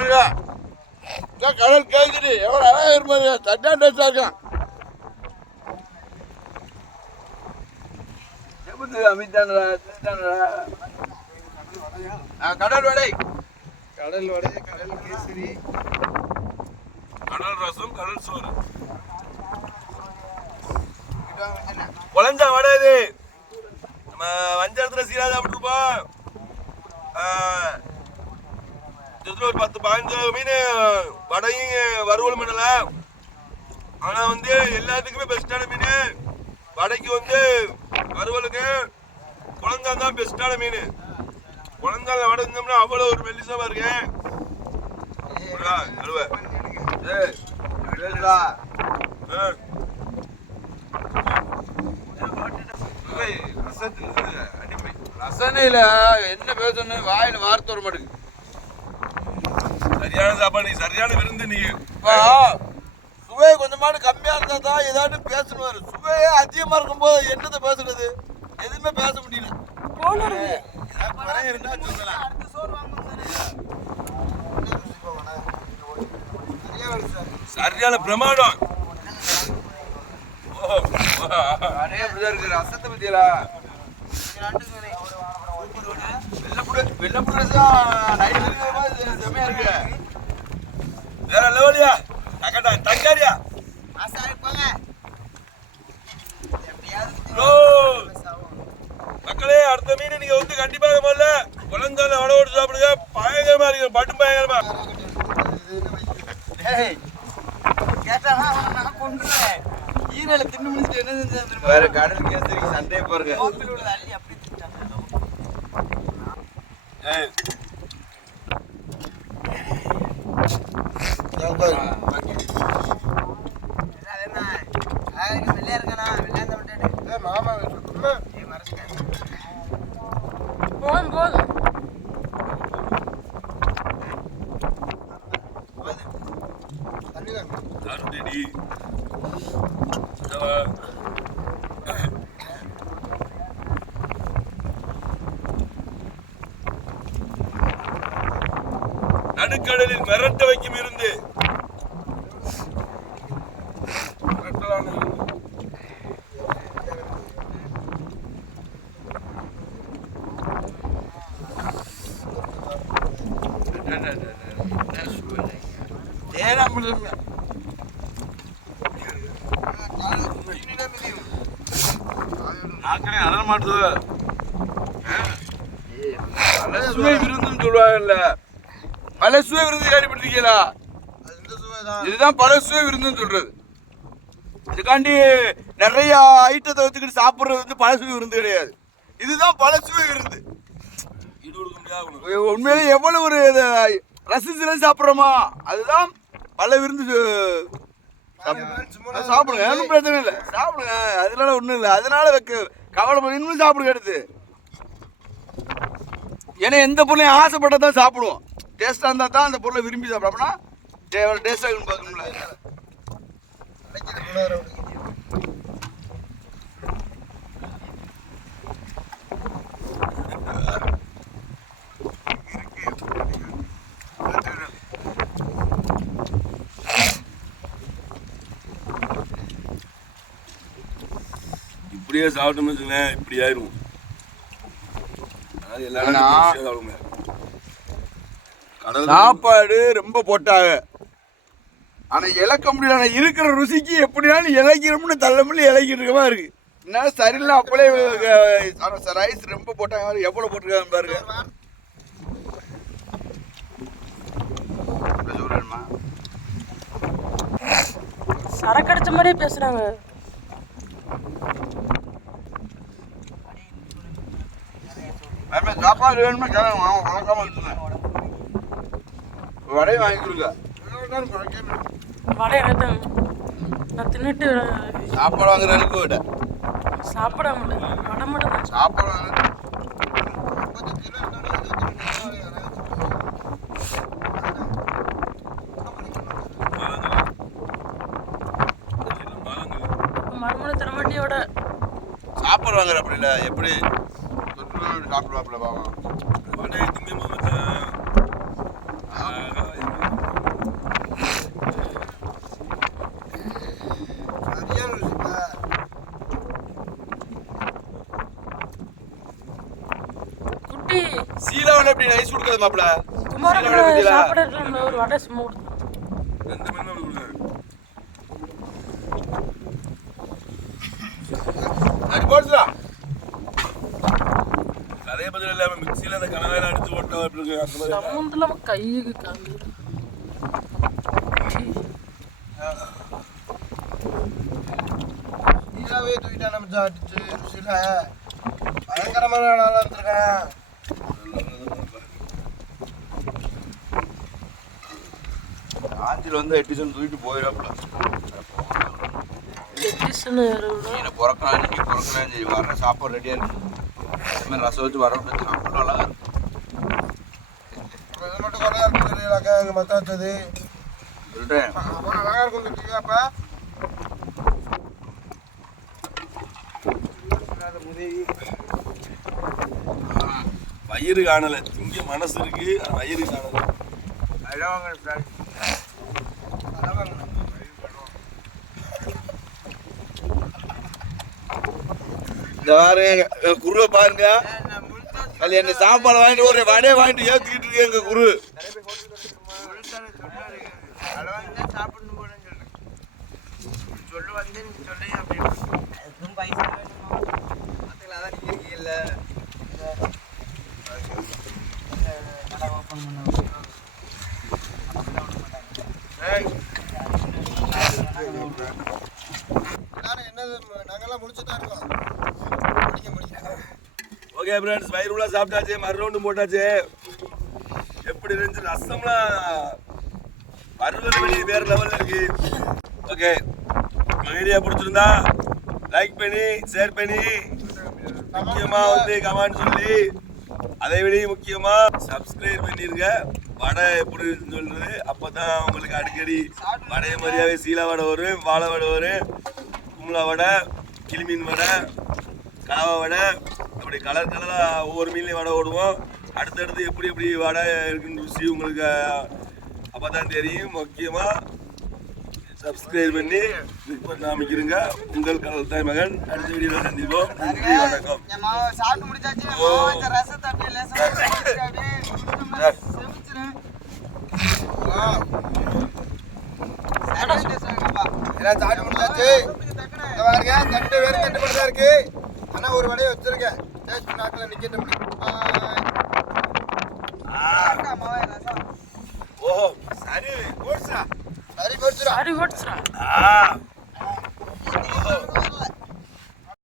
பாருங்க கடல் கேக்குது எவ்வளவு அழகா இருப்பாரு தட்டா டேஸ்டா இருக்கான் கடல் வடை கடல் வடை கடல் கேசரி கடல் ரசம் கடல் சோறு குழஞ்ச வடை இது நம்ம வஞ்சரத்துல சீரா சாப்பிட்டுருப்போம் ஒரு 10-15 மீன் வடையும் வறுவல் பண்ணலாம் ஆனா வந்து எல்லாத்துக்குமே பெஸ்டான மீன் வடைக்கு வந்து வறுவலுக்கு குழந்தான் தான் பெஸ்டான மீன் குழந்தால வடை இருந்தோம்னா அவ்வளவு ஒரு மெல்லிசமா இருக்கு ரசனையில என்ன பேசணும் வாயில வார்த்தை வர மாட்டேங்குது சரியான சாப்பாடு சரியான விருந்து நீ சுவை கொஞ்சமானு கம்மியா இருந்தா தான் ஏதாவது பேசணுவாரு சுவையே அதிகமா இருக்கும் போது என்னத்தை பேசுறது எதுவுமே பேச முடியல சரியான பிரமாணம் ரசத்தை பத்தியலா வேற லெவலியா தக்காரியா மக்களே அடுத்த மீன் நீங்க வந்து கண்டிப்பாக முதல்ல குழந்தை வடை ஓட்டு சாப்பிடுங்க பயங்கரமா இருக்கு பட்டும் பயங்கரமா ஈரல தின்னு முடிச்சுட்டு என்ன செஞ்சு வேற கடல் கேசரி சண்டே பாருங்க நடுக்கடலில் மிரட்ட வைக்கும் இருந்து சுவை விருந்துன்னு சொல்லுவாங்கல்ல பல சுவை விருந்து கேள்விப்பட்டிருக்கீங்களா இதுதான் பல சுவை விருந்துன்னு சொல்றது இதுக்காண்டி நிறைய ஐட்டத்தை வச்சுக்கிட்டு சாப்பிடுறது வந்து பல சுவை விருந்து கிடையாது இதுதான் பல சுவை விருந்து உண்மையிலே எவ்வளவு ஒரு ரசிச்சு சாப்பிட்றோமா அதுதான் பல விருந்து சாப்பிடுங்க ஒன்றும் பிரச்சனை இல்லை சாப்பிடுங்க அதனால ஒன்றும் இல்லை அதனால கவலை இன்னும் சாப்பிடுங்க எடுத்து ஏன்னா எந்த பொருளையும் ஆசைப்பட்டதான் சாப்பிடுவோம் டேஸ்டாக இருந்தால் தான் அந்த பொருளை விரும்பி சாப்பிடோம்னா டேஸ்டாக இருக்குன்னு பார்க்கணும்ல இப்படியே சாப்பிட்டோம்னு வச்சுங்களேன் இப்படி ஆயிரும் சாப்பாடு ரொம்ப போட்டாங்க ஆனா இழக்க முடியல இருக்கிற ருசிக்கு எப்படினாலும் இழைக்கிறோம்னு தள்ளமுள்ள இழைக்கிட்டு இருக்கமா இருக்கு என்ன சரியில்லை அப்படியே ரைஸ் ரொம்ப போட்டாங்க எவ்வளவு போட்டிருக்காங்க பாருங்க சரக்கடிச்ச மாதிரியே பேசுறாங்க சாப்பாடு வேணுமே கிளம்பும் வழக்காம வச்சுருந்தேன் வடையும் வாங்கி கொடுங்க வடை நான் தின்னுட்டு சாப்பாடு வாங்குறதுக்கு விட சாப்பிட முடியல வடை மட்டும் சாப்பாடு மறுமண திறமட்டியோட சாப்பாடு வாங்குற அப்படி இல்லை எப்படி சாப்பிடுவாப்புல பாவம் சீலாவன் எப்படி நைஸ் கொடுக்காது மாப்பிள. குமாரன் சாப்பிட ஒரு வடை சும்மா கொடுத்தான். 2 மணி நேரம் கொடுக்குறாரு. அது போடுறா. கரைய பதில் இல்லாம மிக்ஸில அந்த கனவேல அடிச்சு ஓட்டா அப்படி இருக்கு அந்த மாதிரி. சம்மந்தல கைக்கு காந்து. நீலாவே தூக்கிட்டா நம்ம சாப்பிட்டு ருசியில பயங்கரமான நாளா இருந்திருக்கேன். ஆஞ்சில் வந்து எட்டிசன் தூக்கிட்டு போயிடாப்புல. எட்டிசன் நீனை பிறக்கலாம் இன்னைக்கு பிறக்கலாம் சரி வர சாப்பாடு ரெடியாக இருக்கு. அது மாதிரி ரசம் வச்சு வர விட்டு சாப்பிட்டு நல்லா இருக்கும். இது மட்டும் குறையா இருக்கு எங்க மத்த வச்சது சொல்லிட்டேன். அழகா இருக்கும் அப்ப வயிறு காணல. இங்க மனசு இருக்கு ஆனா வயிறு காணல. இந்த பாருங்க குருவை பாருங்க. அது என்ன சாப்பாடு வாங்கிட்டு ஒரு வடையை வாங்கிட்டு ஏற்றிக்கிட்டு இருக்கு எங்க குரு. என்னது நாங்கெல்லாம் முடிச்சுதான் இருக்கோம். ஓகே ஃப்ரெண்ட்ஸ், வயிறு உள்ள சாப்பிட்டாச்சு, மறு ரவுண்டு போட்டாச்சு. எப்படி இருந்துச்சு ரசம்லாம்? வறுவல் வெளியே வேற லெவல்ல இருக்கு. ஓகே, வீடியோ பிடிச்சிருந்தா லைக் பண்ணி ஷேர் பண்ணி முக்கியமா வந்து கமெண்ட் சொல்லி அதை விட முக்கியமா சப்ஸ்கிரைப் பண்ணிருங்க. வடை எப்படி சொல்றது, அப்பதான் உங்களுக்கு அடிக்கடி வடைய மாதிரியாவே சீலா வடை வரும், வாழை வடை வரும், கும்பலா வடை, கிளிமீன் வடை, கலவை வடை, அப்படி கலர் கலரா ஒவ்வொரு மீன்லையும் வடை ஓடுவோம். அடுத்தடுத்து எப்படி எப்படி வடை இருக்குன்னு ருசி உங்களுக்கு அப்பதான் தெரியும். முக்கியமா சப்ஸ்கிரைப் பண்ணி கிளிக் பண்ண அமைக்கிறீங்க. உங்கள் கடல் தாய் மகன். அடுத்த வீடியோவில் சந்திப்போம். நன்றி, வணக்கம். சாப்பிட்டு முடிச்சாச்சு. ரசத்தை அப்படியே லேசா எல்லாம் சாப்பிட்டு முடிச்சாச்சு. பாருங்க தட்டு வேறு தட்டு மட்டும் தான் இருக்கு. ஆனா ஒரு வடையை வச்சிருக்கேன். டேஸ்ட் நாக்கில் நிக்கட்டும். ஓஹோ, சரி போச்சுடா. சரி போச்சுடா. சரி ஓட்டுறா.